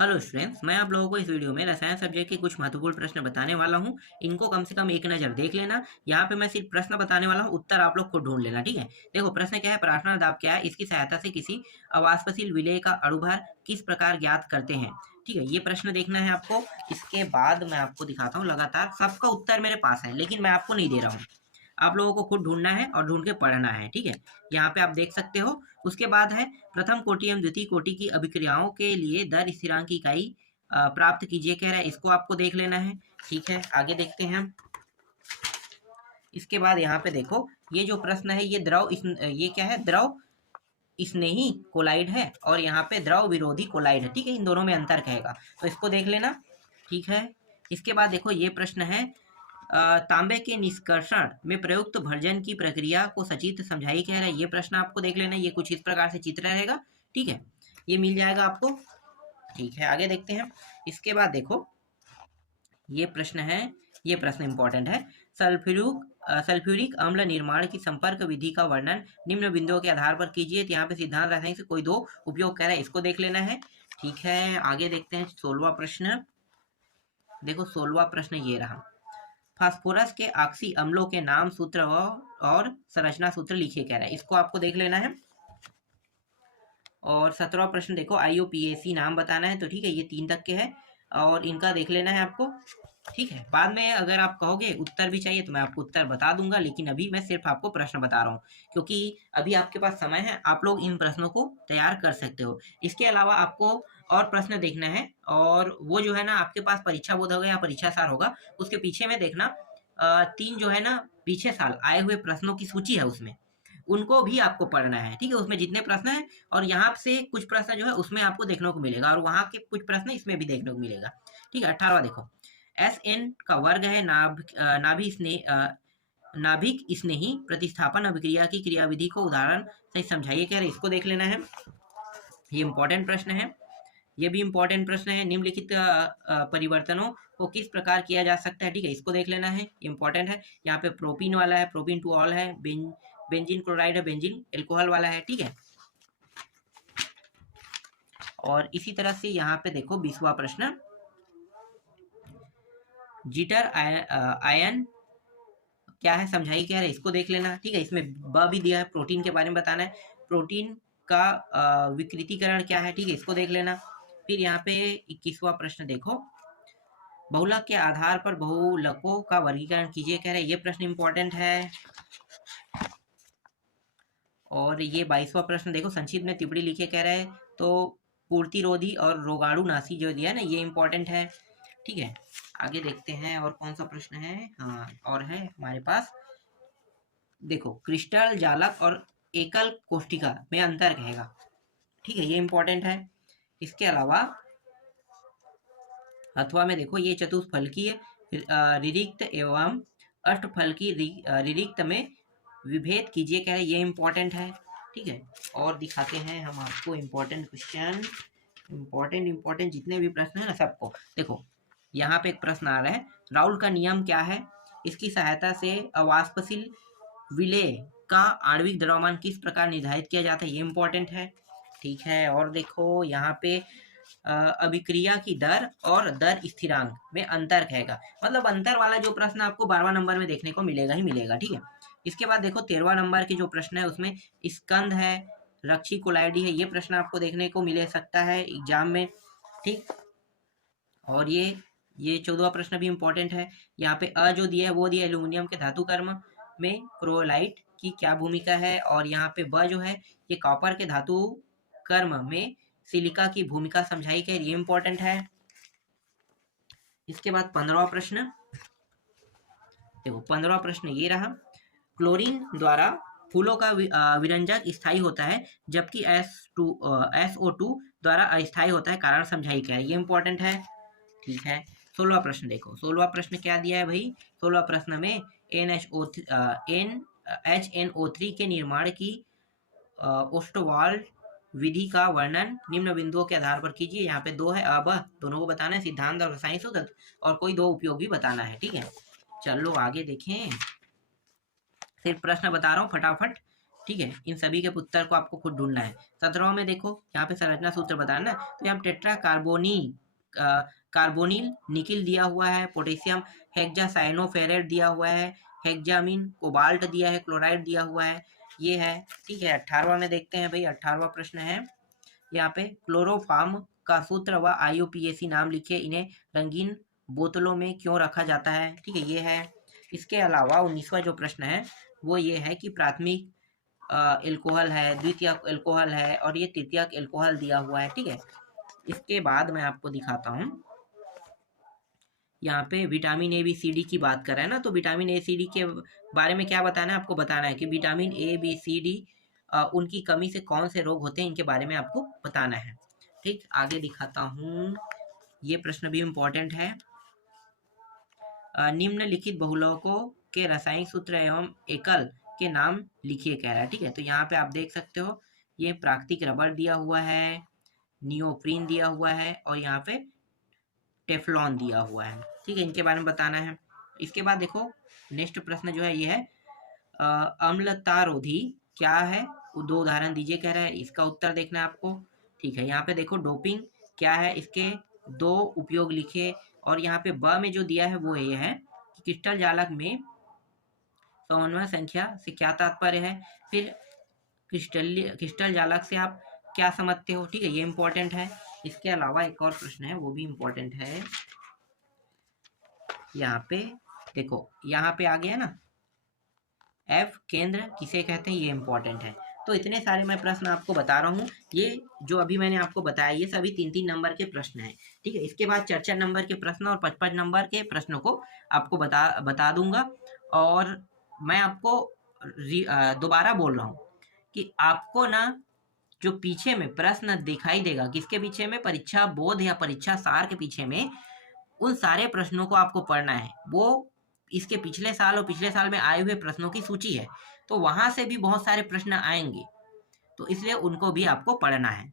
Hello students, मैं आप लोगों को इस वीडियो में रसायन सब्जेक्ट के कुछ महत्वपूर्ण प्रश्न बताने वाला हूं। इनको कम से कम एक नज़र देख लेना। यहाँ पे मैं सिर्फ प्रश्न बताने वाला हूं, उत्तर आप लोग को ढूंढ लेना। ठीक है, देखो प्रश्न क्या है, प्रार्थना दाब क्या है, इसकी सहायता से किसी अवाष्पशील विलेय का अणुभार किस प्रकार ज्ञात करते हैं। ठीक है, ये प्रश्न देखना है आपको। इसके बाद मैं आपको दिखाता हूँ लगातार। सबका उत्तर मेरे पास है लेकिन मैं आपको नहीं दे रहा हूँ, आप लोगों को खुद ढूंढना है और ढूंढ के पढ़ना है। ठीक है, यहाँ पे आप देख सकते हो। उसके बाद है प्रथम कोटि एवं द्वितीय कोटि की अभिक्रियाओं के लिए दर स्थिरांक की इकाई प्राप्त कीजिए कह रहा है, इसको आपको देख लेना है। ठीक है, आगे देखते हैं हम। इसके बाद यहाँ पे देखो, ये जो प्रश्न है, ये क्या है, द्रव स्नेही कोलाइड है और यहाँ पे द्रव विरोधी कोलाइड है। ठीक है, इन दोनों में अंतर कहेगा तो इसको देख लेना। ठीक है, इसके बाद देखो ये प्रश्न है, तांबे के निष्कर्षण में प्रयुक्त भर्जन की प्रक्रिया को सचित्र समझाइए कह रहा है। ये प्रश्न आपको देख लेना, ये कुछ इस प्रकार से चित्र रहेगा। ठीक है, ये मिल जाएगा आपको। ठीक है, आगे देखते हैं। इसके बाद देखो ये प्रश्न है, ये प्रश्न इंपॉर्टेंट है। सल्फ्यूरिक अम्ल निर्माण की संपर्क विधि का वर्णन निम्न बिंदुओं के आधार पर कीजिए। तो यहाँ पे सिद्धांत रासायनिक से कोई दो उपयोग कह रहा है, इसको देख लेना है। ठीक है, आगे देखते हैं 16वां प्रश्न। देखो 16वां प्रश्न ये रहा, फास्फोरस के ऑक्सी अम्लों के नाम सूत्र और संरचना सूत्र लिखिए कह रहा है, इसको आपको देख लेना है। और 17वां प्रश्न देखो, IUPAC नाम बताना है। तो ठीक है, ये 3 तक के है और इनका देख लेना है आपको। ठीक है, बाद में अगर आप कहोगे उत्तर भी चाहिए तो मैं आपको उत्तर बता दूंगा, लेकिन अभी मैं सिर्फ आपको प्रश्न बता रहा हूँ क्योंकि अभी आपके पास समय है, आप लोग इन प्रश्नों को तैयार कर सकते हो। इसके अलावा आपको और प्रश्न देखना है, और वो जो है ना, आपके पास परीक्षा बोध होगा या परीक्षा सार होगा, उसके पीछे में देखना 3 जो है ना पीछे साल आए हुए प्रश्नों की सूची है, उसमें उनको भी आपको पढ़ना है। ठीक है, उसमें जितने प्रश्न हैं और यहाँ से कुछ प्रश्न जो है उसमें आपको देखने को मिलेगा, और वहाँ के कुछ प्रश्न इसमें भी देखने को मिलेगा। ठीक है, 18वां देखो, SN का वर्ग है नाभिक स्नेही प्रतिस्थापन अभिक्रिया की क्रियाविधि को उदाहरण से समझाइए कह रहे, इसको देख लेना है। ये इंपॉर्टेंट प्रश्न है, ये भी इंपॉर्टेंट प्रश्न है। निम्नलिखित परिवर्तनों को किस प्रकार किया जा सकता है। ठीक है, इसको देख लेना है, इंपॉर्टेंट है। यहाँ पे प्रोपीन वाला है, प्रोपीन टू ऑल है, बेंजीन क्लोराइड है, बेंजीन एल्कोहल वाला है। ठीक है, और इसी तरह से यहाँ पे देखो 20वां प्रश्न, जीटर आयन क्या है समझाइए क्या है, इसको देख लेना। ठीक है, इसमें ब भी दिया है, प्रोटीन के बारे में बताना है, प्रोटीन का विकृतीकरण क्या है। ठीक है, इसको देख लेना। फिर यहाँ पे 21वां प्रश्न देखो, बहुलक के आधार पर बहुलकों का वर्गीकरण कीजिए कह रहे हैं, ये प्रश्न इंपॉर्टेंट है। और ये 22वां प्रश्न देखो, संक्षिप्त में टिप्पणी लिखिए कह रहे हैं, तो पूर्तिरोधी और रोगाणुनाशी जो दिया है ना, ये इंपॉर्टेंट है। ठीक है, आगे देखते हैं और कौन सा प्रश्न है। हाँ, और है हमारे पास, देखो क्रिस्टल जालक और एकल कोष्ठिका में अंतर कहेगा। ठीक है, ये इंपॉर्टेंट है। इसके अलावा अथवा में देखो, ये चतुष्फलकीय रिरिक्त एवं अष्टफलकीय रिरिक्त में विभेद कीजिए कह रहे, ये इंपॉर्टेंट है। ठीक है, और दिखाते हैं हम आपको इंपॉर्टेंट क्वेश्चन, इंपॉर्टेंट जितने भी प्रश्न है ना सबको देखो। यहाँ पे एक प्रश्न आ रहा है, राउल का नियम क्या है, इसकी सहायता से अवाष्पशील विलेय का आणविक द्रव्यमान किस प्रकार निर्धारित किया जाता है, ये इंपॉर्टेंट है। ठीक है, और देखो यहाँ पे अभिक्रिया की दर और दर स्थिरांक में अंतर कहेगा, मतलब अंतर वाला जो प्रश्न आपको 12वां नंबर में देखने को मिलेगा ही मिलेगा। ठीक है, इसके बाद देखो 13वां नंबर के जो प्रश्न है उसमें स्कंद है, रक्षी कोलाइडी है, ये प्रश्न आपको देखने को मिल सकता है एग्जाम में। ठीक, और ये 14वां प्रश्न भी इंपॉर्टेंट है। यहाँ पे अ जो दिया है वो दिया है, एल्यूमिनियम के धातु कर्म में क्रोलाइट की क्या भूमिका है, और यहाँ पे ब जो है, ये कॉपर के धातु कर्म में सिलिका की भूमिका समझाई गई, ये इंपॉर्टेंट है। इसके बाद 15वां प्रश्न देखो, 15वां प्रश्न ये रहा, क्लोरीन द्वारा फूलों का विरंजक स्थायी होता है जबकि SO2 द्वारा अस्थायी होता है, कारण समझाई क्या है, ये इंपॉर्टेंट है। ठीक है, 16वां प्रश्न देखो, 16वां प्रश्न क्या दिया है भाई, 16वां प्रश्न में HNO3 के निर्माण की ओस्टवाल्ड विधि का वर्णन निम्न बिंदुओं के आधार पर कीजिए। यहाँ पे 2 है, अब दोनों को बताना है, सिद्धांत और रसायनिक सूत्र, और कोई 2 उपयोग भी बताना है। ठीक है, चलो आगे देखें, सिर्फ प्रश्न बता रहा हूँ फटाफट। ठीक है, इन सभी के उत्तर को आपको खुद ढूंढना है। 17 में देखो यहाँ पे संरचना सूत्र बताना, तो यहाँ टेट्रा कार्बोनिल निकिल दिया हुआ है, पोटेशियम हेक्सासाइनोफेरेट दिया हुआ है, हेक्सामिन कोबाल्ट दिया है, क्लोराइड दिया हुआ है, ये है। ठीक है, 18वां में देखते हैं भाई। 18वां प्रश्न है यहाँ पे, क्लोरोफार्म का सूत्र व IUPAC नाम लिखिए, इन्हें रंगीन बोतलों में क्यों रखा जाता है। ठीक है, ये है। इसके अलावा 19वां जो प्रश्न है वो ये है कि प्राथमिक एल्कोहल है, द्वितीयक एल्कोहल है और ये तृतीयक एल्कोहल दिया हुआ है। ठीक है, इसके बाद मैं आपको दिखाता हूँ, यहाँ पे विटामिन ABCD की बात कर रहे हैं ना, तो विटामिन ACD के बारे में क्या बताना है आपको, बताना है कि विटामिन ABCD उनकी कमी से कौन से रोग होते हैं, इनके बारे में आपको बताना है। ठीक, आगे दिखाता हूँ, ये प्रश्न भी इम्पोर्टेंट है। निम्नलिखित बहुलकों के रासायनिक सूत्र एवं एकल के नाम लिखिए कह रहा है। ठीक है, तो यहाँ पे आप देख सकते हो, ये प्राकृतिक रबर दिया हुआ है, नियोप्रीन दिया हुआ है और यहाँ पे टेफ्लॉन दिया हुआ है। ठीक है, इनके बारे में बताना है। इसके बाद देखो नेक्स्ट प्रश्न जो है ये है, अम्लतारोधी क्या है, वो 2 उदाहरण दीजिए कह रहा है, इसका उत्तर देखना है आपको। ठीक है, यहाँ पे देखो डोपिंग क्या है, इसके 2 उपयोग लिखे, और यहाँ पे ब में जो दिया है वो ये है कि क्रिस्टल जालक में समन्वय संख्या से क्या तात्पर्य है, फिर क्रिस्टल जालक से आप क्या समझते हो। ठीक है, ये इंपॉर्टेंट है। इसके अलावा एक और प्रश्न है वो भी इम्पोर्टेंट है, यहाँ पे देखो, यहाँ पे आ गया ना, F केंद्र किसे कहते हैं, ये इंपॉर्टेंट है। तो इतने सारे मैं प्रश्न आपको बता रहा हूँ, ये जो अभी मैंने आपको बताया ये सभी 3-3 नंबर के प्रश्न हैं। ठीक है, इसके बाद 4-4 नंबर के प्रश्न और 5-5 नंबर के प्रश्नों को आपको बता दूंगा। और मैं आपको दोबारा बोल रहा हूँ कि आपको ना जो पीछे में प्रश्न दिखाई देगा, किसके पीछे में, परीक्षा बोध या परीक्षा सार के पीछे में, उन सारे प्रश्नों को आपको पढ़ना है। वो इसके पिछले साल और पिछले साल में आए हुए प्रश्नों की सूची है, तो वहां से भी बहुत सारे प्रश्न आएंगे, तो इसलिए उनको भी आपको पढ़ना है।